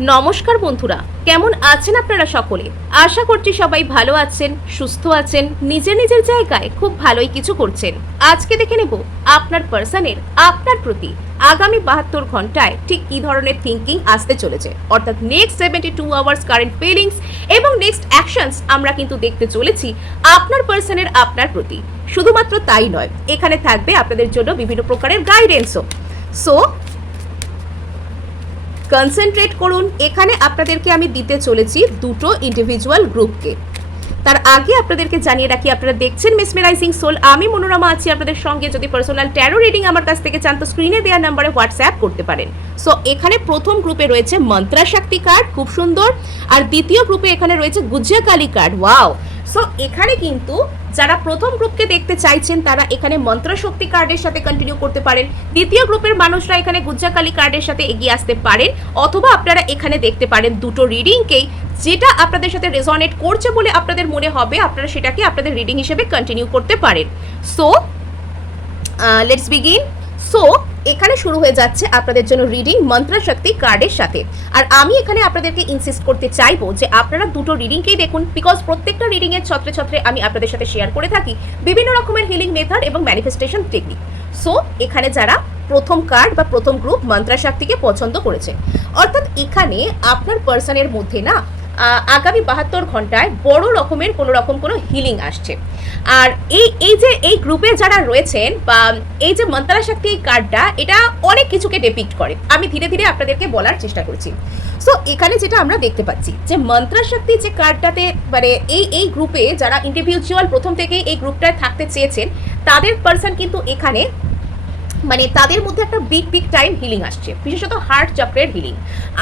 নমস্কার বন্ধুরা, কেমন আছেন আপনারা সকলে? আশা করছি সবাই ভালো আছেন, সুস্থ আছেন, নিজের নিজের জায়গায় খুব ভালোই কিছু করছেন। আজকে দেখে নেব আপনার পার্সনের আপনার প্রতি আগামী 72 ঘন্টায় ঠিক কী ধরনের থিঙ্কিং আসতে চলেছে, অর্থাৎ নেক্সট 72 আওয়ার্স কারেন্ট ফিলিংস এবং নেক্সট অ্যাকশনস আমরা কিন্তু দেখতে চলেছি আপনার পার্সনের আপনার প্রতি। শুধুমাত্র তাই নয়, এখানে থাকবে আপনাদের জন্য বিভিন্ন প্রকারের গাইডেন্সও। সো কনসেন্ট্রেট করুন। এখানে আপনাদেরকে আমি দিতে চলেছি দুটো ইন্ডিভিজুয়াল গ্রুপকে। তার আগে আপনাদেরকে জানিয়ে রাখি, আপনারা দেখছেন মেসমেরাইজিং সোল, আমি মনোরমা আছি আপনাদের সঙ্গে। যদি পার্সোনাল ট্যারো রিডিং আমার কাছ থেকে চান তো স্ক্রিনে দেওয়া নাম্বারে হোয়াটসঅ্যাপ করতে পারেন। সো এখানে প্রথম গ্রুপে রয়েছে মন্ত্রা শক্তি কার্ড, খুব সুন্দর। আর দ্বিতীয় গ্রুপে এখানে রয়েছে গুজ্জা কালী কার্ড, ওয়াও। সো এখানে কিন্তু যারা প্রথম গ্রুপকে দেখতে চাইছেন তারা এখানে মন্ত্র শক্তি কার্ডের সাথে কন্টিনিউ করতে পারেন। দ্বিতীয় গ্রুপের মানুষরা এখানে গুজ্জা কালী কার্ডের সাথে এগিয়ে আসতে পারেন, অথবা আপনারা এখানে দেখতে পারেন দুটো রিডিংকেই, যেটা আপনাদের সাথে রেজনেট করছে বলে আপনাদের মনে হবে আপনারা সেটাকে আপনাদের রিডিং হিসেবে কন্টিনিউ করতে পারেন। So let's begin. সো এখানে শুরু হয়ে যাচ্ছে আপনাদের জন্য রিডিং মন্ত্রা শক্তি কার্ডের সাথে। আর আমি এখানে আপনাদেরকে ইনসিস্ট করতে চাইবো যে আপনারা দুটো রিডিংকেই দেখুন, বিকজ প্রত্যেকটা রিডিংয়ের ছত্রে ছত্রে আমি আপনাদের সাথে শেয়ার করে থাকি বিভিন্ন রকমের হিলিং মেথড এবং ম্যানিফেস্টেশন টেকনিক। সো এখানে যারা প্রথম কার্ড বা প্রথম গ্রুপ মন্ত্রা শক্তিকে পছন্দ করেছে, অর্থাৎ এখানে আপনার পার্সনের মধ্যে না আগামী 72 ঘন্টায় বড় রকমের কোনো হিলিং আসছে। আর এই গ্রুপে যারা রয়েছেন বা এই যে মন্ত্রা শক্তি এই কার্ডটা, এটা অনেক কিছুকে ডেপিক্ট করে। আমি ধীরে ধীরে আপনাদেরকে বলার চেষ্টা করছি। সো এখানে যেটা আমরা দেখতে পাচ্ছি যে মন্ত্রা শক্তি যে কার্ডটাতে মানে এই গ্রুপে যারা ইন্ডিভিজুয়াল প্রথম থেকেই এই গ্রুপটায় থাকতে চেয়েছেন তাদের পার্সন কিন্তু এখানে মানে তাদের মধ্যে একটা বিগ টাইম হিলিং আসছে, বিশেষত হার্ট চক্রের হিলিং।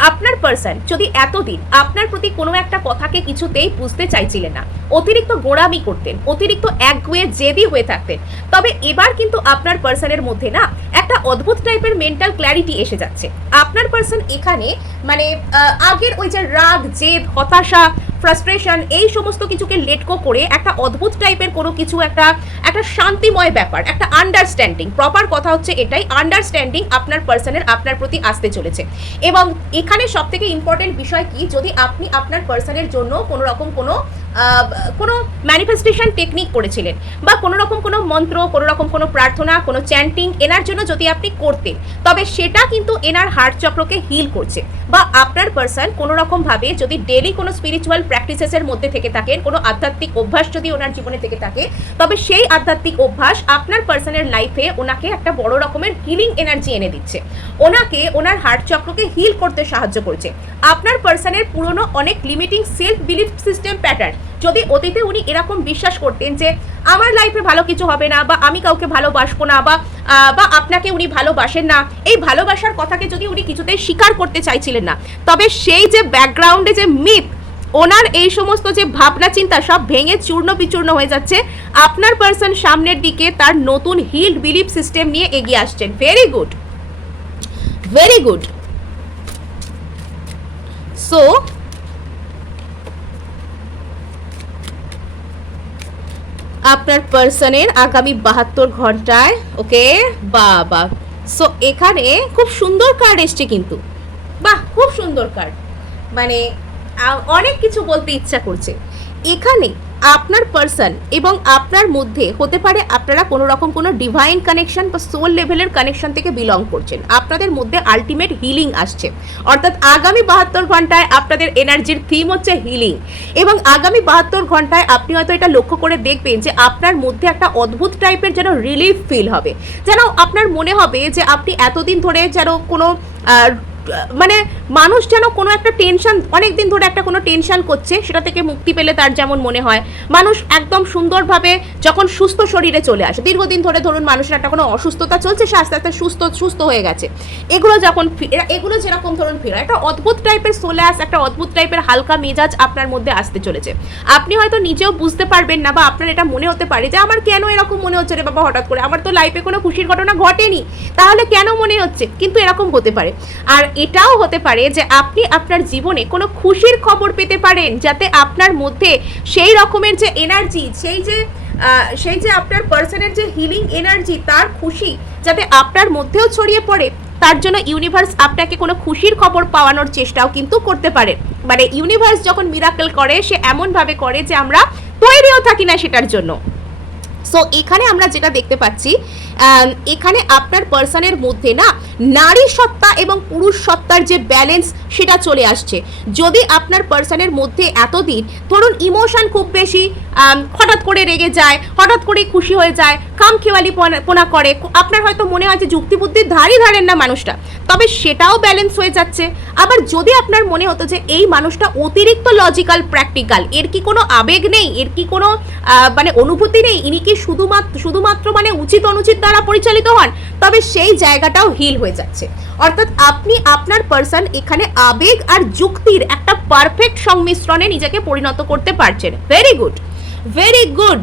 আপনার পার্সন যদি এতদিন আপনার প্রতি কোনো একটা কথাকে কিছুতেই বুঝতে চাইছিলেন না, অতিরিক্ত গোঁড়ামি করতেন, অতিরিক্ত একগুঁয়ে জেদি হয়ে থাকতেন, তবে এবার কিন্তু আপনার পার্সনের মধ্যে না একটা অদ্ভুত টাইপের মেন্টাল ক্ল্যারিটি এসে যাচ্ছে। আপনার পার্সন এখানে মানে আগের ওই যে রাগ, জেদ, হতাশা, ফ্রাস্ট্রেশন এই সমস্ত কিছুকে লেটকো করে একটা অদ্ভুত টাইপের কোনো কিছু একটা শান্তিময় ব্যাপার, একটা আন্ডারস্ট্যান্ডিং, প্রপার কথা হচ্ছে এটাই, আন্ডারস্ট্যান্ডিং আপনার পার্সনের আপনার প্রতি আসতে চলেছে। এবং এখানে সব থেকে ইম্পর্টেন্ট বিষয় কি, যদি আপনি আপনার পার্সনের জন্য কোনো রকম কোনো ম্যানিফেস্টেশন টেকনিক করেছিলেন বা কোনো রকম কোনো মন্ত্র, কোনো রকম কোনো প্রার্থনা, কোনো চ্যান্টিং এনার জন্য যদি আপনি করতেন, তবে সেটা কিন্তু এনার হার্ট চক্রকে হিল করছে। বা আপনার পার্সন কোনো রকমভাবে যদি ডেলি কোনো স্পিরিচুয়াল প্র্যাকটিসেসের মধ্যে থেকে থাকেন, কোনো আধ্যাত্মিক অভ্যাস যদি ওনার জীবনে থেকে থাকে, তবে সেই আধ্যাত্মিক অভ্যাস আপনার পার্সনের লাইফে ওনাকে একটা বড় রকমের হিলিং এনার্জি এনে দিচ্ছে, ওনাকে ওনার হার্ট চক্রকে হিল করতে সাহায্য করছে। আপনার পার্সনের পুরনো অনেক limiting self belief system pattern, যদি অতীতে উনি এরকম বিশ্বাস করতেন যে আমার লাইফে ভালো কিছু হবে না, বা আমি কাউকে ভালোবাসবো না, বা আপনাকে উনি ভালোবাসেন না, এই ভালোবাসার কথাকে যদি উনি কিছুতেই স্বীকার করতে চাইছিলেন না, তবে সেই যে ব্যাকগ্রাউন্ডে যে মিথ, ওনার এই সমস্ত যে ভাবনা চিন্তা সব ভেঙে চূর্ণ বিচূর্ণ হয়ে যাচ্ছে। আপনার পার্সন সামনের দিকে তার নতুন হিল্ড বিলিফ সিস্টেম নিয়ে এগিয়ে আসছেন। Very good, very good. So আপনার পার্সনের আগামী 72 ঘন্টায়, ওকে বাবা। সো এখানে খুব সুন্দর কার্ড এসছে কিন্তু, বাহ, খুব সুন্দর কার্ড, মানে অনেক কিছু বলতে ইচ্ছা করছে। এখানে আপনার পার্সন এবং আপনার মধ্যে হতে পারে আপনারা কোনো রকম কোনো ডিভাইন কানেকশন বা সোল লেভেলের কানেকশন থেকে বিলং করছেন, আপনাদের মধ্যে আলটিমেট হিলিং আসছে। অর্থাৎ আগামী 72 ঘন্টায় আপনাদের এনার্জির থিম হচ্ছে হিলিং। এবং আগামী 72 ঘন্টায় আপনি হয়তো এটা লক্ষ্য করে দেখবেন যে আপনার মধ্যে একটা অদ্ভুত টাইপের যেন রিলিফ ফিল হবে, যেন আপনার মনে হবে যে আপনি এতদিন ধরে যেন কোনো মানে মানুষ যেন কোনো একটা টেনশন, অনেক দিন ধরে একটা কোনো টেনশন করছে, সেটা থেকে মুক্তি পেলে তার যেমন মনে হয় মানুষ একদম সুন্দরভাবে যখন সুস্থ শরীরে চলে আসে। দীর্ঘদিন ধরে ধরুন মানুষের একটা কোনো অসুস্থতা চলছে, সে আস্তে আস্তে সুস্থ হয়ে গেছে, এগুলো যখন এগুলো যেরকম ধরুন ফিরে একটা অদ্ভুত টাইপের সোলাস, একটা অদ্ভুত টাইপের হালকা মেজাজ আপনার মধ্যে আসতে চলেছে। আপনি হয়তো নিজেও বুঝতে পারবেন না, বা আপনার এটা মনে হতে পারে যে আমার কেন এরকম মনে হচ্ছে রে বাবা হঠাৎ করে, আমার তো লাইফে কোনো খুশির ঘটনা ঘটেনি, তাহলে কেন মনে হচ্ছে, কিন্তু এরকম হতে পারে। আর এটাও হতে পারে যে আপনি আপনার জীবনে কোনো খুশির খবর পেতে পারেন, যাতে আপনার মধ্যে সেই রকমের যে এনার্জি, সেই যে আপনার পার্সনের যে হিলিং এনার্জি, তার খুশি যাতে আপনার মধ্যেও ছড়িয়ে পড়ে, তার জন্য ইউনিভার্স আপনাকে কোনো খুশির খবর পাওয়ানোর চেষ্টাও কিন্তু করতে পারে। মানে ইউনিভার্স যখন মিরাকেল করে সে এমনভাবে করে যে আমরা তৈরিও থাকি না সেটার জন্য। সো এখানে আমরা যেটা দেখতে পাচ্ছি, এখানে আপনার পার্সনের মধ্যে না নারী সত্তা এবং পুরুষ সত্তার যে ব্যালেন্স সেটা চলে আসছে। যদি আপনার পার্সনের মধ্যে এতদিন ধরুন ইমোশন খুব বেশি, হঠাৎ করে রেগে যায়, হঠাৎ করে খুশি হয়ে যায়, খামখেয়ালি পোনা করে, আপনার হয়তো মনে হয় যে যুক্তিবুদ্ধির ধারই ধারেন না মানুষটা, তবে সেটাও ব্যালেন্স হয়ে যাচ্ছে। আবার যদি আপনার মনে হতো যে এই মানুষটা অতিরিক্ত লজিক্যাল প্র্যাকটিক্যাল, এর কি কোনো আবেগ নেই, এর কি কোনো মানে অনুভূতি নেই, ইনি কি শুধুমাত্র মানে উচিত অনুচিত দ্বারা পরিচালিত হন, তবে সেই জায়গাটাও হিল হয়ে যাচ্ছে। অর্থাৎ আপনি আপনার পার্সন এখানে আবেগ আর যুক্তির একটা পারফেক্ট সংমিশ্রণে নিজেকে পরিণত করতে পারছেন। Very good, very good.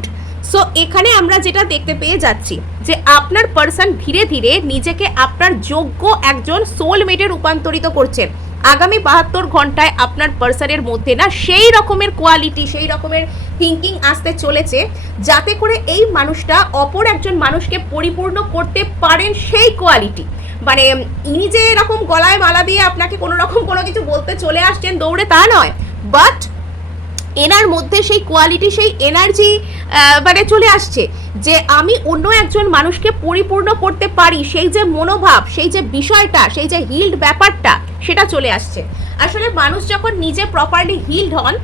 So এখানে আমরা যেটা দেখতে পেয়ে যাচ্ছি যে আপনার পার্সন ধীরে ধীরে নিজেকে আপনার যোগ্য একজন সোলমেটে রূপান্তরিত করছেন। আগামী 72 ঘন্টায় আপনার পার্সনের মধ্যে না সেই রকমের কোয়ালিটি, সেই রকমের থিঙ্কিং আসতে চলেছে যাতে করে এই মানুষটা অপর একজন মানুষকে পরিপূর্ণ করতে পারেন সেই কোয়ালিটি। মানে ইনি যে এরকম গলায় মালা দিয়ে আপনাকে কোনো রকম কোনো কিছু বলতে চলে আসছেন দৌড়ে, তা নয়, বাট এনার মধ্যে সেই কোয়ালিটি, সেই এনার্জি মানে চলে আসছে যে আমি অন্য একজন মানুষকে পরিপূর্ণ করতে পারি, সেই যে মনোভাব, সেই যে বিষয়টা, সেই যে হিল্ড ব্যাপারটা সেটা চলে আসছে। আসলে মানুষ যখন নিজে প্রপারলি হিল্ড হন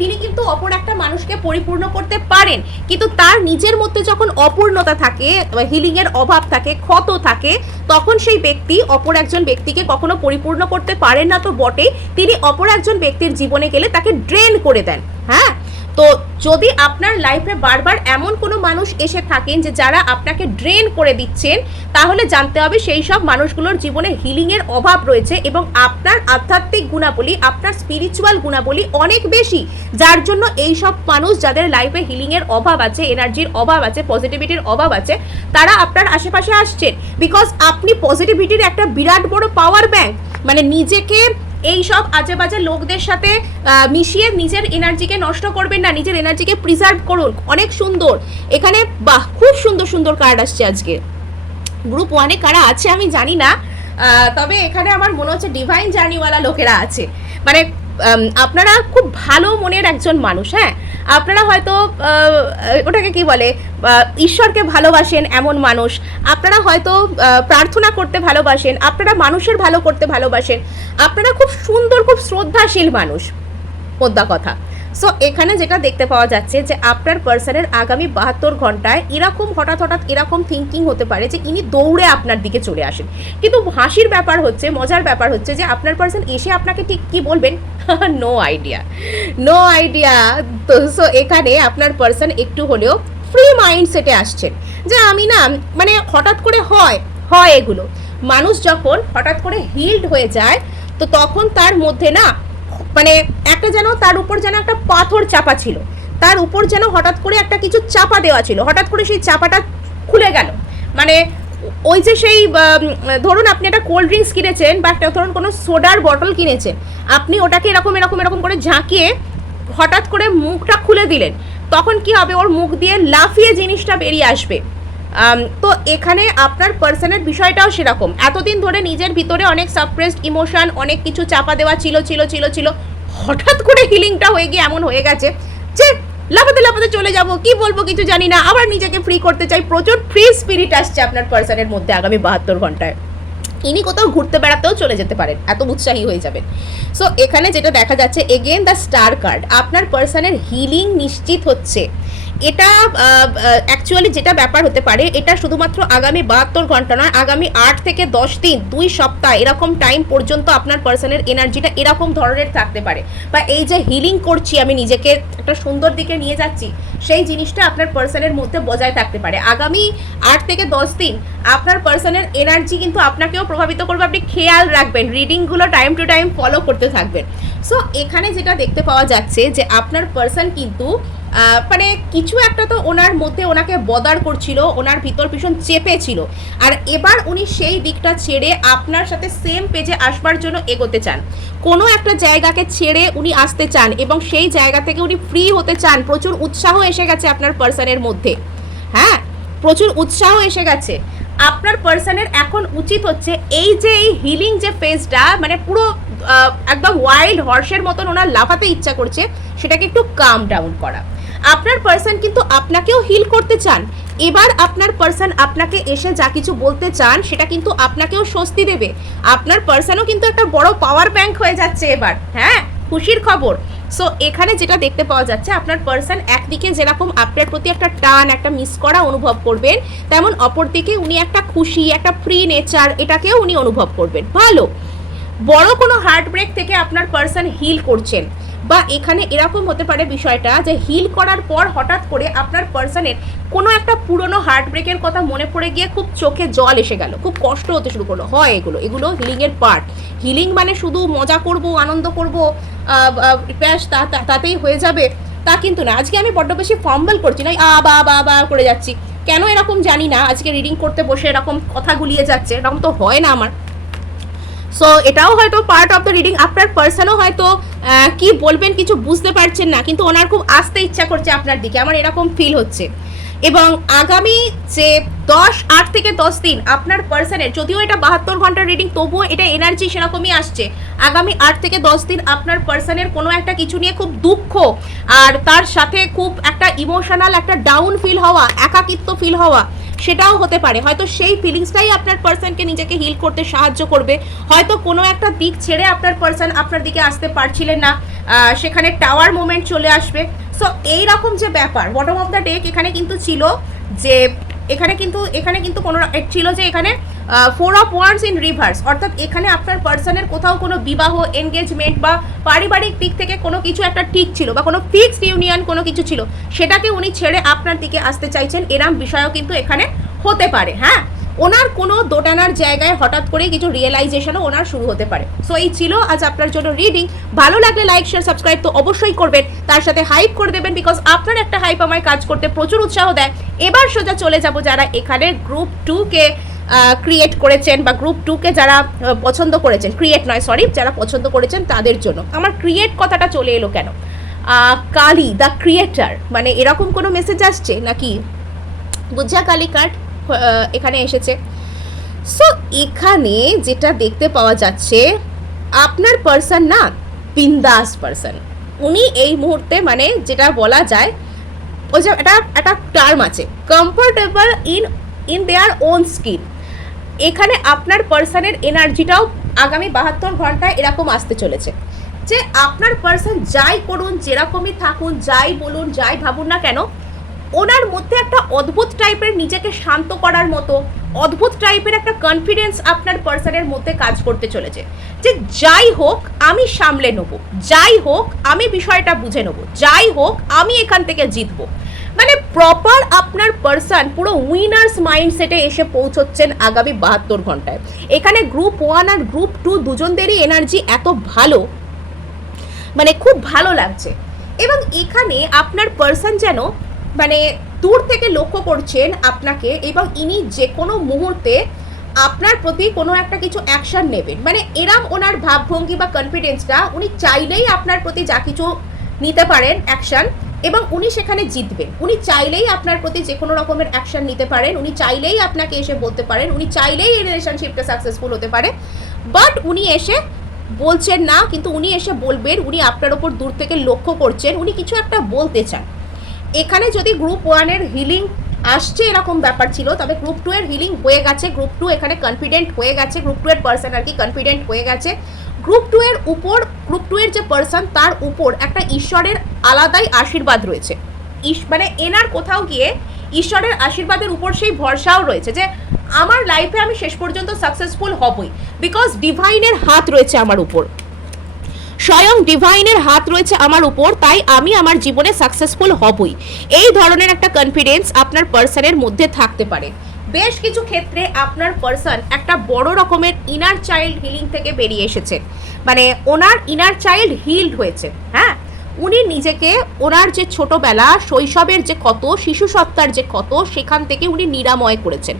তিনি কিন্তু অপর একটা মানুষকে পরিপূর্ণ করতে পারেন, কিন্তু তার নিজের মধ্যে যখন অপূর্ণতা থাকে, হিলিংয়ের অভাব থাকে, ক্ষত থাকে, তখন সেই ব্যক্তি অপর একজন ব্যক্তিকে কখনো পরিপূর্ণ করতে পারেন না তো বটেই, তিনি অপর একজন ব্যক্তির জীবনে গেলে তাকে ড্রেন করে দেন। হ্যাঁ, তো যদি আপনার লাইফে বারবার এমন কোনো মানুষ এসে থাকেন যে যারা আপনাকে ড্রেন করে দিচ্ছেন, তাহলে জানতে হবে সেই সব মানুষগুলোর জীবনে হিলিংয়ের অভাব রয়েছে এবং আপনার আধ্যাত্মিক গুণাবলী, আপনার স্পিরিচুয়াল গুণাবলী অনেক বেশি, যার জন্য এই সব মানুষ যাদের লাইফে হিলিংয়ের অভাব আছে, এনার্জির অভাব আছে, পজিটিভিটির অভাব আছে, তারা আপনার আশেপাশে আসছেন। বিকজ আপনি পজিটিভিটির একটা বিরাট বড় পাওয়ার ব্যাংক। মানে নিজেকে এই সব আজে বাজে লোকদের সাথে মিশিয়ে নিজের এনার্জিকে নষ্ট করবেন না, নিজের এনার্জিকে প্রিজার্ভ করুন। অনেক সুন্দর এখানে, বাহ, খুব সুন্দর সুন্দর কার্ড আসছে আজকে। গ্রুপ 1-এ কারা আছে আমি জানি না, তবে এখানে আমার মনে হচ্ছে ডিভাইন জার্নিওয়ালা লোকেরা আছে। মানে আপনারা খুব ভালো মনের একজন মানুষ। হ্যাঁ, আপনারা হয়তো ওটাকে কি বলে, ঈশ্বরকে ভালোবাসেন এমন মানুষ, আপনারা হয়তো প্রার্থনা করতে ভালোবাসেন, আপনারা মানুষের ভালো করতে ভালোবাসেন, আপনারা খুব সুন্দর, খুব শ্রদ্ধাশীল মানুষ, মোদ্দা কথা। সো এখানে যেটা দেখতে পাওয়া যাচ্ছে যে আপনার পার্সনের আগামী 72 ঘন্টায় এরকম হঠাৎ এরকম থিঙ্কিং হতে পারে যে ইনি দৌড়ে আপনার দিকে চলে আসেন। কিন্তু হাসির ব্যাপার হচ্ছে, মজার ব্যাপার হচ্ছে যে আপনার পার্সন এসে আপনাকে ঠিক কি বলবেন নো আইডিয়া, নো আইডিয়া। তো সো এখানে আপনার পার্সন একটু হলেও ফ্রি মাইন্ডসেটে আসছেন যে আমি না, মানে হঠাৎ করে হয় এগুলো, মানুষ যখন হঠাৎ করে হিল্ড হয়ে যায় তো তখন তার মধ্যে না মানে একটা যেন তার উপর যেন একটা পাথর চাপা ছিল, তার উপর যেন হঠাৎ করে একটা কিছু চাপা দেওয়া ছিল, হঠাৎ করে সেই চাপাটা খুলে গেল। মানে ওই যে সেই ধরুন আপনি একটা কোল্ড ড্রিঙ্কস কিনেছেন বা একটা ধরুন কোনো সোডার বটল কিনেছেন, আপনি ওটাকে এরকম করে ঝাঁকিয়ে হঠাৎ করে মুখটা খুলে দিলেন, তখন কি হবে, ওর মুখ দিয়ে লাফিয়ে জিনিসটা বেরিয়ে আসবে। তো এখানে আপনার পার্সনের বিষয়টাও সেরকম, এতদিন ধরে নিজের ভিতরে অনেক সাপ্রেসড ইমোশন, অনেক কিছু চাপা দেওয়া ছিল, হঠাৎ করে হিলিংটা হয়ে গিয়ে এমন হয়ে গেছে যে লাফাতে চলে যাব, কি বলবো কিছু জানি না, আবার নিজেকে ফ্রি করতে চাই। প্রচুর ফ্রি স্পিরিট আসছে আপনার পার্সনের মধ্যে আগামী 72 ঘন্টায়। ইনি কোথাও ঘুরতে বেড়াতেও চলে যেতে পারেন, এত উৎসাহী হয়ে যাবেন। সো এখানে যেটা দেখা যাচ্ছে, এগেন দ্য স্টার কার্ড, আপনার পার্সনের হিলিং নিশ্চিত হচ্ছে। এটা অ্যাকচুয়ালি যেটা ব্যাপার হতে পারে, এটা শুধুমাত্র আগামী 72 ঘন্টা নয়, আগামী 8 থেকে 10 দিন, 2 সপ্তাহ এরকম টাইম পর্যন্ত আপনার পার্সনের এনার্জিটা এরকম ধরনের থাকতে পারে। বা এই যে হিলিং করছি, আমি নিজেকে একটা সুন্দর দিকে নিয়ে যাচ্ছি, সেই জিনিসটা আপনার পার্সনের মধ্যে বজায় থাকতে পারে। আগামী 8 থেকে 10 দিন আপনার পার্সনের এনার্জি কিন্তু আপনাকেও প্রভাবিত করবে, আপনি খেয়াল রাখবেন, রিডিংগুলো টাইম টু টাইম ফলো করতে থাকবেন। সো এখানে যেটা দেখতে পাওয়া যাচ্ছে যে আপনার পার্সন কিন্তু মানে কিছু একটা তো ওনার মধ্যে ওনাকে বদার করছিল, ওনার ভিতর ভীষণ চেপে ছিল, আর এবার উনি সেই দিকটা ছেড়ে আপনার সাথে সেম পেজে আসবার জন্য এগোতে চান। কোনো একটা জায়গাকে ছেড়ে উনি আসতে চান এবং সেই জায়গা থেকে উনি ফ্রি হতে চান। প্রচুর উৎসাহ এসে গেছে আপনার পার্সনের মধ্যে, হ্যাঁ, প্রচুর উৎসাহ এসে গেছে। আপনার পার্সনের এখন উচিত হচ্ছে এই যে এই হিলিং যে ফেজটা, মানে পুরো একদম ওয়াইল্ড হর্সের মতন ওনার লাফাতে ইচ্ছা করছে, সেটাকে একটু কাম ডাউন করা। আপনার পার্সন কিন্তু আপনাকেও হিল করতে চান। এবার আপনার পার্সন আপনাকে এসে যা কিছু বলতে চান সেটা কিন্তু আপনাকেও স্বস্তি দেবে। আপনার পার্সনও কিন্তু একটা বড় পাওয়ার ব্যাংক হয়ে যাচ্ছে এবার, হ্যাঁ, খুশির খবর। সো এখানে যেটা দেখতে পাওয়া যাচ্ছে, আপনার পার্সন একদিকে যেরকম আপনার প্রতি একটা টান, একটা মিস করা অনুভব করবেন, তেমন অপরদিকে উনি একটা খুশি, একটা ফ্রি নেচার, এটাকেও উনি অনুভব করবেন। ভালো, বড় কোনো হার্ট ব্রেক থেকে আপনার পার্সন হিল করছেন, বা এখানে এরকম হতে পারে বিষয়টা যে হিল করার পর হঠাৎ করে আপনার পার্সনের কোনো একটা পুরনো হার্ট ব্রেকের কথা মনে পড়ে গিয়ে খুব চোখে জল এসে গেল, খুব কষ্ট হতে শুরু করলো। হয় এগুলো হিলিংয়ের পার্ট। হিলিং মানে শুধু মজা করব, আনন্দ করব, ব্যাস তাতেই হয়ে যাবে তা কিন্তু না। আজকে আমি বড্ড বেশি ফর্মাল করছি না, বা করে যাচ্ছি কেন এরকম জানি না। আজকে রিডিং করতে বসে এরকম কথা গুলিয়ে যাচ্ছে, এরকম তো হয় না আমার। সো এটাও হয়তো পার্ট অফ দ্য রিডিং। আপনার পার্সনও হয়তো কি বলবেন কিছু বুঝতে পারছেন না, কিন্তু ওনার খুব আসতে ইচ্ছা করছে আপনার দিকে, আমার এরকম ফিল হচ্ছে। এবং আগামী যে 8 থেকে 10 দিন আপনার পার্সনের, যদিও এটা 72 ঘন্টার রিডিং, তবুও এটা এনার্জি সেরকমই আসছে। আগামী 8 থেকে 10 দিন আপনার পার্সনের কোনো একটা কিছু নিয়ে খুব দুঃখ, আর তার সাথে খুব একটা ইমোশনাল একটা ডাউন ফিল হওয়া, একাকিত্ব ফিল হওয়া, সেটাও হতে পারে। হয়তো সেই ফিলিংসটাই আপনার পার্সনকে নিজেকে হিল করতে সাহায্য করবে। হয়তো কোনো একটা দিক ছেড়ে আপনার পার্সন আপনার দিকে আসতে পারছিলেন না, সেখানে টাওয়ার মোমেন্ট চলে আসবে। সো এইরকম যে ব্যাপার, বটম অফ দ্য ডেক এখানে কিন্তু ছিল যে এখানে কিন্তু কোনো ছিল যে এখানে 4 অফ ওয়ান্ডস ইন রিভার্স, অর্থাৎ এখানে আপনার পার্সনের কোথাও কোনো বিবাহ, এনগেজমেন্ট বা পারিবারিক দিক থেকে কোনো কিছু একটা ঠিক ছিল, বা কোনো ফিক্সড ইউনিয়ন কোনো কিছু ছিল, সেটাকে উনি ছেড়ে আপনার দিকে আসতে চাইছেন, এরম বিষয়ও কিন্তু এখানে হতে পারে। হ্যাঁ, ওনার কোনো দোটানার জায়গায় হঠাৎ করে কিছু রিয়েলাইজেশনও ওনার শুরু হতে পারে। সো এই ছিল আজ আপনার জন্য রিডিং। ভালো লাগলে লাইক, শেয়ার, সাবস্ক্রাইব তো অবশ্যই করবেন, তার সাথে হাইপ করে দেবেন, বিকজ আপনার একটা হাইপ আমায় কাজ করতে প্রচুর উৎসাহ দেয়। এবার সোজা চলে যাব যারা এখানে গ্রুপ 2-কে ক্রিয়েট করেছেন, বা গ্রুপ 2-কে যারা পছন্দ করেছেন, যারা পছন্দ করেছেন তাদের জন্য। আমার ক্রিয়েট কথাটা চলে এলো কেন? কালী দ্য ক্রিয়েটার, মানে এরকম কোনো মেসেজ আসছে নাকি? বুঝা কালী কার্ড এখানে এসেছে। সো এখানে যেটা দেখতে পাওয়া যাচ্ছে, আপনার পার্সন না বিন্দাস পার্সন। উনি এই মুহূর্তে, মানে যেটা বলা যায়, ওই যে একটা টার্ম আছে, comfortable in their own skin. এখানে আপনার পার্সনের এনার্জিটাও আগামী 72 ঘন্টায় এরকম আসতে চলেছে যে আপনার পার্সন যাই করুন, যেরকমই থাকুন, যাই বলুন, যাই ভাবুন না কেন, ওনার মধ্যে একটা অদ্ভুত টাইপের নিজেকে শান্ত করার মতো অদ্ভুত টাইপের একটা কনফিডেন্স আপনার পার্সনের মধ্যে কাজ করতে চলেছে, যে যাই হোক আমি সামলে নেব, যাই হোক আমি বিষয়টা বুঝে নেব, যাই হোক আমি এখান থেকে জিতবো। মানে প্রপার আপনার পার্সন পুরো উইনার্স মাইন্ডসেটে এসে পৌঁছচ্ছেন আগামী 72 ঘন্টায়। এখানে গ্রুপ 1 আর গ্রুপ 2 দুজনদেরই এনার্জি এত ভালো, মানে খুব ভালো লাগছে। এবং এখানে আপনার পার্সন যেন মানে দূর থেকে লক্ষ্য করছেন আপনাকে, এবং ইনি যে কোনো মুহূর্তে আপনার প্রতি কোনো একটা কিছু অ্যাকশন নেবেন। মানে এরম ওনার ভাবভঙ্গি বা কনফিডেন্সটা, উনি চাইলেই আপনার প্রতি যা কিছু নিতে পারেন অ্যাকশন, এবং উনি সেখানে জিতবেন। উনি চাইলেই আপনার প্রতি যে কোনো রকমের অ্যাকশন নিতে পারেন, উনি চাইলেই আপনাকে এসে বলতে পারেন, উনি চাইলেই এই রিলেশনশিপটা সাকসেসফুল হতে পারে। বাট উনি এসে বলছেন না, কিন্তু উনি এসে বলবেন। উনি আপনার ওপর দূর থেকে লক্ষ্য করছেন, উনি কিছু একটা বলতে চান। এখানে যদি গ্রুপ 1-এর হিলিং আসছে এরকম ব্যাপার ছিল, তবে গ্রুপ 2-এর হিলিং হয়ে গেছে। গ্রুপ 2 এখানে কনফিডেন্ট হয়ে গেছে, গ্রুপ 2-এর পার্সন আর কি কনফিডেন্ট হয়ে গেছে। গ্রুপ 2-এর উপর, গ্রুপ 2-এর যে পার্সন, তার উপর একটা ঈশ্বরের আলাদাই আশীর্বাদ রয়েছে। মানে এনার কোথাও গিয়ে ঈশ্বরের আশীর্বাদের উপর সেই ভরসাও রয়েছে যে আমার লাইফে আমি শেষ পর্যন্ত সাকসেসফুল হবই, বিকজ ডিভাইনের হাত রয়েছে আমার উপর, স্বয়ং ডিভাইনের হাত রয়েছে আমার উপর, তাই আমি আমার জীবনে সাকসেসফুল হবই। এই ধরনের একটা কনফিডেন্স আপনার পার্সনের মধ্যে থাকতে পারে। বেশ কিছু ক্ষেত্রে আপনার পার্সন একটা বড় রকমের ইনার চাইল্ড হিলিং থেকে বেরিয়ে এসেছেন, মানে ওনার ইনার চাইল্ড হিলড হয়েছে। হ্যাঁ, উনি নিজেকে ওনার যে ছোটবেলা, শৈশবের যে ক্ষত, শিশু সত্তার যে ক্ষত, সেখান থেকে উনি নিরাময় করেছেন।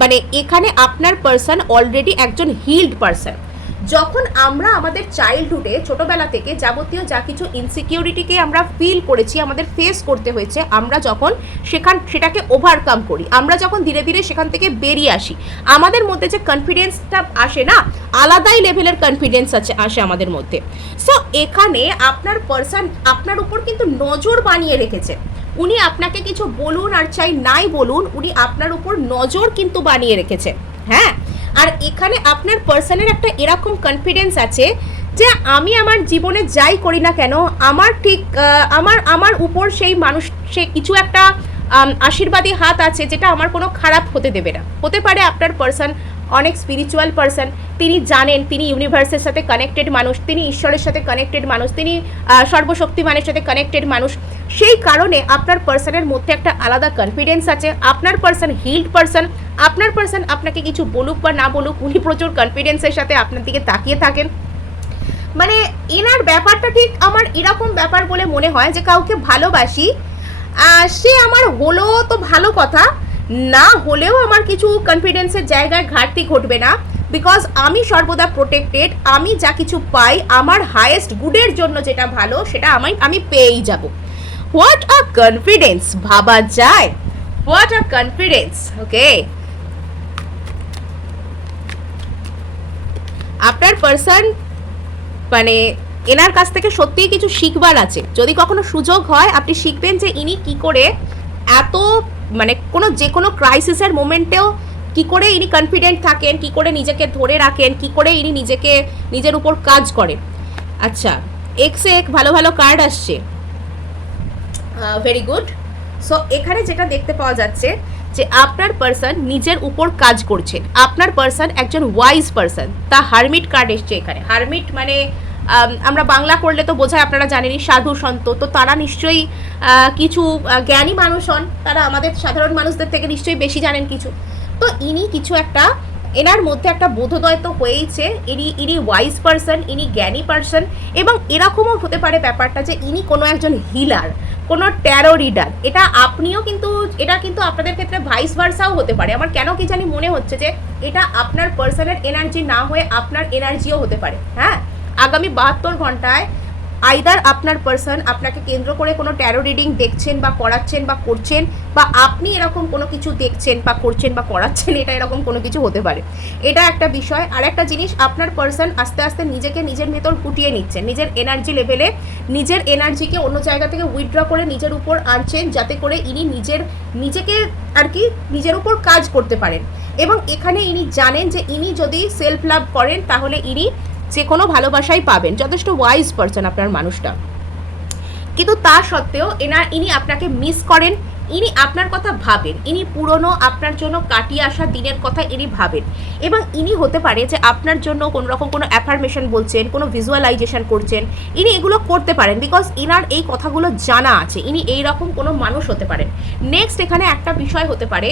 মানে এখানে আপনার পার্সন অলরেডি একজন হিলড পার্সন। যখন আমরা আমাদের চাইল্ডহুডে ছোটোবেলা থেকে যাবতীয় যা কিছু ইনসিকিউরিটিকে আমরা ফিল করেছি, আমাদের ফেস করতে হয়েছে, আমরা যখন সেটাকে ওভারকাম করি, আমরা যখন ধীরে ধীরে সেখান থেকে বেরিয়ে আসি, আমাদের মধ্যে যে কনফিডেন্সটা আসে না, আলাদাই লেভেলের কনফিডেন্স আসে আমাদের মধ্যে। সো এখানে আপনার পার্সন আপনার উপর কিন্তু নজর বানিয়ে রেখেছে। উনি আপনাকে কিছু বলুন আর চাই নাই বলুন, উনি আপনার উপর নজর কিন্তু বানিয়ে রেখেছে। হ্যাঁ, আর এখানে আপনার পার্সনের একটা এরকম কনফিডেন্স আছে যে আমি আমার জীবনে যাই করি না কেন, আমার ঠিক আমার উপর সেই মানুষ, সে কিছু একটা আশীর্বাদী হাত আছে যেটা আমার কোনো খারাপ হতে দেবে না। হতে পারে আপনার পার্সন অনেক স্পিরিচুয়াল পার্সন, তিনি জানেন তিনি ইউনিভার্সের সাথে কানেক্টেড মানুষ, তিনি ঈশ্বরের সাথে কানেক্টেড মানুষ, তিনি সর্বশক্তিমানের সাথে কানেক্টেড মানুষ। সেই কারণে আপনার পার্সনের মধ্যে একটা আলাদা কনফিডেন্স আছে। আপনার পার্সন হিল্ড পার্সন, আপনার পার্সন আপনাকে কিছু বলুক বা না বলুক, উনি প্রচুর কনফিডেন্সের সাথে আপনার দিকে তাকিয়ে থাকেন। মানে এনার ব্যাপারটা ঠিক আমার এরকম ব্যাপার বলে মনে হয় যে কাউকে ভালোবাসি, সে আমার হলো তো ভালো কথা, না হলেও আমার কিছু কনফিডেন্সের জায়গায় ঘাটতি ঘটবে না, বিকজ আমি সর্বদা প্রোটেক্টেড। আমি যা কিছু পাই আমার হায়েস্ট গুডের জন্য যেটা ভালো সেটা আমি পেয়েই যাব। হোয়াট আ কনফিডেন্স, ভাবা যায়, হোয়াট আ কনফিডেন্স। ওকে, আপনার পার্সন মানে এনার কাছ থেকে সত্যিই কিছু শিখবার আছে। যদি কখনো সুযোগ হয় আপনি শিখবেন যে ইনি কি করে এত মানে যে কোনো ক্রাইসিসের মোমেন্টেও কি করে ইনি কনফিডেন্ট থাকেন, কি করে নিজেকে ধরে রাখেন, কি করে ইনি নিজের উপর কাজ করেন। আচ্ছা, এক্সে এক ভালো ভালো কার্ড আসছে, ভেরি গুড। সো এখানে যেটা দেখতে পাওয়া যাচ্ছে যে আপনার পার্সন নিজের উপর কাজ করছেন, আপনার পার্সন একজন ওয়াইজ পার্সন। তা হারমিট কার্ড এসছে এখানে। হারমিট মানে আমরা বাংলা করলে তো বোঝায়, আপনারা জানেনই, সাধু সন্ত। তো তারা নিশ্চয়ই কিছু জ্ঞানী মানুষ হন, তারা আমাদের সাধারণ মানুষদের থেকে নিশ্চয়ই বেশি জানেন কিছু। তো ইনি কিছু একটা, এনার মধ্যে একটা বোধোদয় তো হয়েইছে, ইনি ওয়াইজ পার্সন, ইনি জ্ঞানী পার্সন। এবং এরকমও হতে পারে ব্যাপারটা যে ইনি কোনো একজন হিলার, কোনো ট্যারো রিডার। এটা আপনিও কিন্তু, এটা কিন্তু আপনাদের ক্ষেত্রে ভাইস ভার্সাও হতে পারে। আমার কেন কি জানি মনে হচ্ছে যে এটা আপনার পার্সনের এনার্জি না হয়ে আপনার এনার্জিও হতে পারে। হ্যাঁ, আগামী 72 ঘন্টায় আইদার আপনার পার্সন আপনাকে কেন্দ্র করে কোনো ট্যারো রিডিং দেখছেন বা করাচ্ছেন বা করছেন, বা আপনি এরকম কোনো কিছু দেখছেন বা করছেন বা করাচ্ছেন, এটা এরকম কোনো কিছু হতে পারে। এটা একটা বিষয়। আর একটা জিনিস, আপনার পার্সন আস্তে আস্তে নিজেকে নিজের ভেতর গুটিয়ে নিচ্ছেন, নিজের এনার্জি লেভেলে নিজের এনার্জিকে অন্য জায়গা থেকে উইথড্র করে নিজের উপর আনছেন, যাতে করে ইনি নিজেকে আর কি নিজের উপর কাজ করতে পারেন। এবং এখানে ইনি জানেন যে ইনি যদি সেলফ লাভ করেন তাহলে ইনি যে কোনো ভালোবাসাই পাবেন। যথেষ্ট ওয়াইজ পার্সন আপনার মানুষটা, কিন্তু তা সত্ত্বেও ইনি আপনাকে মিস করেন, ইনি আপনার কথা ভাবেন, ইনি পুরনো আপনার জন্য কাটিয়ে আসা দিনের কথা ইনি ভাবেন। এবং ইনি হতে পারে যে আপনার জন্য কোনো রকম কোনো অ্যাফার্মেশন বলছেন, কোনো ভিজুয়ালাইজেশন করছেন, ইনি এগুলো করতে পারেন বিকজ ইনার এই কথাগুলো জানা আছে। ইনি এই রকম কোনো মানুষ হতে পারেন। নেক্সট এখানে একটা বিষয় হতে পারে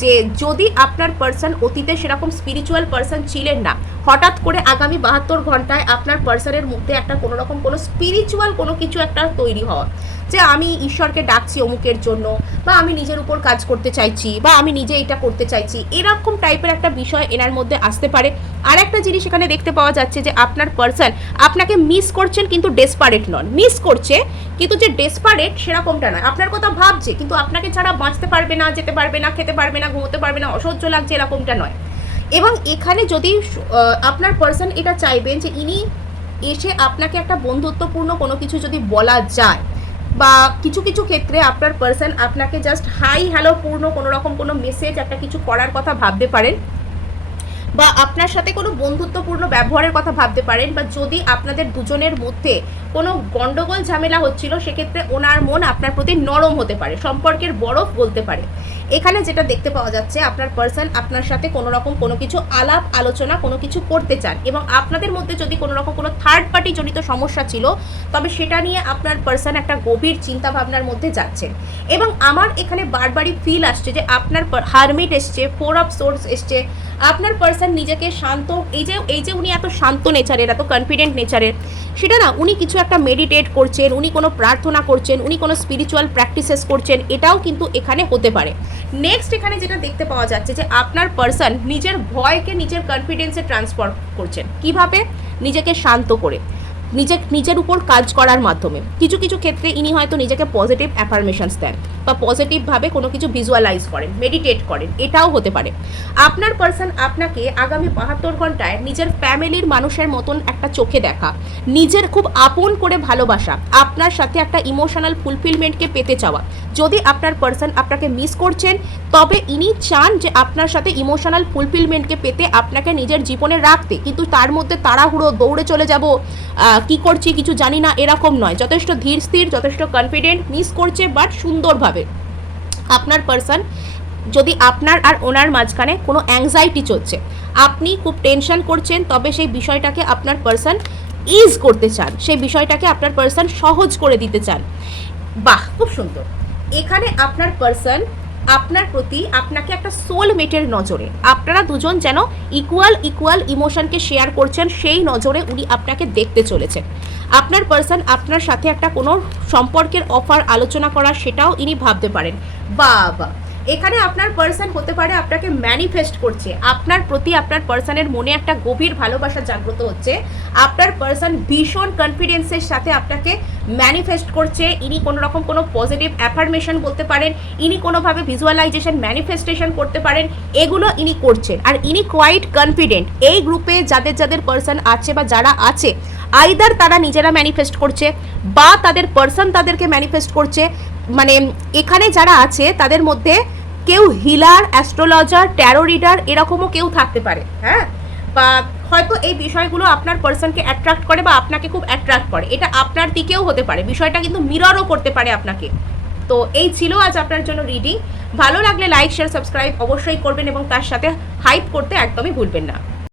যে যদি আপনার পার্সন অতীতে সেরকম স্পিরিচুয়াল পার্সন ছিলেন না, হঠাৎ করে আগামী 72 ঘন্টায় আপনার পার্সনের মধ্যে একটা কোনো রকম কোনো স্পিরিচুয়াল কোনো কিছু একটা তৈরি হওয়া, যে আমি ঈশ্বরকে ডাকছি অমুকের জন্য, বা আমি নিজের উপর কাজ করতে চাইছি, বা আমি নিজে এটা করতে চাইছি, এরকম টাইপের একটা বিষয় এনার মধ্যে আসতে পারে। আর একটা জিনিস এখানে দেখতে পাওয়া যাচ্ছে যে আপনার পার্সন আপনাকে মিস করছেন কিন্তু ডেসপারেট নন। মিস করছে কিন্তু যে ডেসপারেট সেরকমটা নয়, আপনার কথা ভাবছে কিন্তু আপনাকে ছাড়া বাঁচতে পারবে না, যেতে পারবে না, খেতে পারবে না, ঘুমোতে পারবে না, অসহ্য লাগছে, এরকমটা নয়। এবং এখানে যদি আপনার পার্সন এটা চাইবেন যে ইনি এসে আপনাকে একটা বন্ধুত্বপূর্ণ কোনো কিছু যদি বলা যায়, বা কিছু কিছু ক্ষেত্রে আপনার পার্সন আপনাকে জাস্ট হাই হ্যালো পূর্ণ কোনো রকম কোনো মেসেজ একটা কিছু করার কথা ভাবতে পারেন, বা আপনার সাথে কোনো বন্ধুত্বপূর্ণ ব্যবহারের কথা ভাবতে পারেন, বা যদি আপনাদের দুজনের মধ্যে কোনো গন্ডগোল ঝামেলা হচ্ছিল সেক্ষেত্রে ওনার মন আপনার প্রতি নরম হতে পারে, সম্পর্কের বরফ বলতে পারে। এখানে যেটা দেখতে পাওয়া যাচ্ছে আপনার পার্সন আপনার সাথে কোনো রকম কোনো কিছু আলাপ আলোচনা কোনো কিছু করতে চান, এবং আপনাদের মধ্যে যদি কোনো রকম কোনো থার্ড পার্টি জনিত সমস্যা ছিল তবে সেটা নিয়ে আপনার পার্সন একটা গভীর চিন্তা ভাবনার মধ্যে যাচ্ছেন। এবং আমার এখানে বারবারই ফিল আসছে যে আপনার হারমিট এসছে, 4 অফ সোর্স এসছে, আপনার পার্সন নিজেকে শান্ত, এই যে উনি এত শান্ত নেচারের, এত কনফিডেন্ট নেচারের, সেটা না, উনি কিছু একটা মেডিটেট করছেন, উনি কোনো প্রার্থনা করছেন, উনি কোনো স্পিরিচুয়াল প্র্যাকটিসেস করছেন, এটাও কিন্তু এখানে হতে পারে। নেক্সট এখানে যেটা দেখতে পাওয়া যাচ্ছে যে আপনার পার্সন নিজের ভয়কে নিজের কনফিডেন্সে ট্রান্সফার করছেন। কিভাবে? নিজেকে শান্ত করে, নিজের উপর কাজ করার মাধ্যমে। কিছু কিছু ক্ষেত্রে ইনি হয়তো নিজেকে পজিটিভ অ্যাফার্মেশনস দেন বা পজিটিভভাবে কোনো কিছু ভিজুয়ালাইজ করেন, মেডিটেট করেন, এটাও হতে পারে। আপনার পার্সন আপনাকে আগামী 72 ঘন্টায় নিজের ফ্যামিলির মানুষের মতন একটা চোখে দেখা, নিজের খুব আপন করে ভালোবাসা, আপনার সাথে একটা ইমোশনাল ফুলফিলমেন্টকে পেতে চাওয়া। যদি আপনার পার্সন আপনাকে মিস করছেন, তবে ইনি চান যে আপনার সাথে ইমোশনাল ফুলফিলমেন্টকে পেতে, আপনাকে নিজের জীবনে রাখতে, কিন্তু তার মধ্যে তাড়াহুড়ো দৌড়ে চলে যাব, কি করছি কিছু জানি না, এরকম নয়। যথেষ্ট ধীর স্থির, যথেষ্ট কনফিডেন্ট, মিস করছে বাট সুন্দরভাবে। আপনার পার্সন, যদি আপনার আর ওনার মাঝখানে কোনো অ্যাংজাইটি চলছে, আপনি খুব টেনশন করছেন, তবে সেই বিষয়টাকে আপনার পার্সন ইজ করতে চান, সেই বিষয়টাকে আপনার পার্সন সহজ করে দিতে চান। বাহ, খুব সুন্দর। এখানে আপনার পার্সন আপনার প্রতি, আপনাকে একটা সোলমেটের নজরে, আপনারা দুজন যেন ইকুয়াল ইমোশনকে শেয়ার করছেন, সেই নজরে উনি আপনাকে দেখতে চলেছেন। আপনার পার্সন আপনার সাথে একটা কোনো সম্পর্কের অফার আলোচনা করা, সেটাও ইনি ভাবতে পারেন। বাবা, এখানে আপনার পার্সন হতে পারে আপনাকে ম্যানিফেস্ট করছে, আপনার প্রতি আপনার পার্সনের মনে একটা গভীর ভালোবাসা জাগ্রত হচ্ছে। আপনার পার্সন ভীষণ কনফিডেন্সের সাথে আপনাকে ম্যানিফেস্ট করছে। ইনি কোনো রকম কোনো পজিটিভ অ্যাফার্মেশন বলতে পারেন, ইনি কোনোভাবে ভিজুয়ালাইজেশন ম্যানিফেস্টেশন করতে পারেন, এগুলো ইনি করছেন। আর ইনি কোয়াইট কনফিডেন্ট। এই গ্রুপে যাদের পার্সন আছে বা যারা আছে, আইদার তারা নিজেরা ম্যানিফেস্ট করছে বা তাদের পার্সন তাদেরকে ম্যানিফেস্ট করছে। মানে এখানে যারা আছে তাদের মধ্যে কেউ হিলার, অ্যাস্ট্রোলজার, ট্যারো রিডার, এরকমও কেউ থাকতে পারে। হ্যাঁ, বা হয়তো এই বিষয়গুলো আপনার পার্সনকে অ্যাট্রাক্ট করে বা আপনাকে খুব অ্যাট্রাক্ট করে, এটা আপনার দিকেও হতে পারে। বিষয়টা কিন্তু মিররও করতে পারে আপনাকে। তো এই ছিল আজ আপনার জন্য রিডিং। ভালো লাগলে লাইক, শেয়ার, সাবস্ক্রাইব অবশ্যই করবেন এবং তার সাথে হাইপ করতে একদমই ভুলবেন না।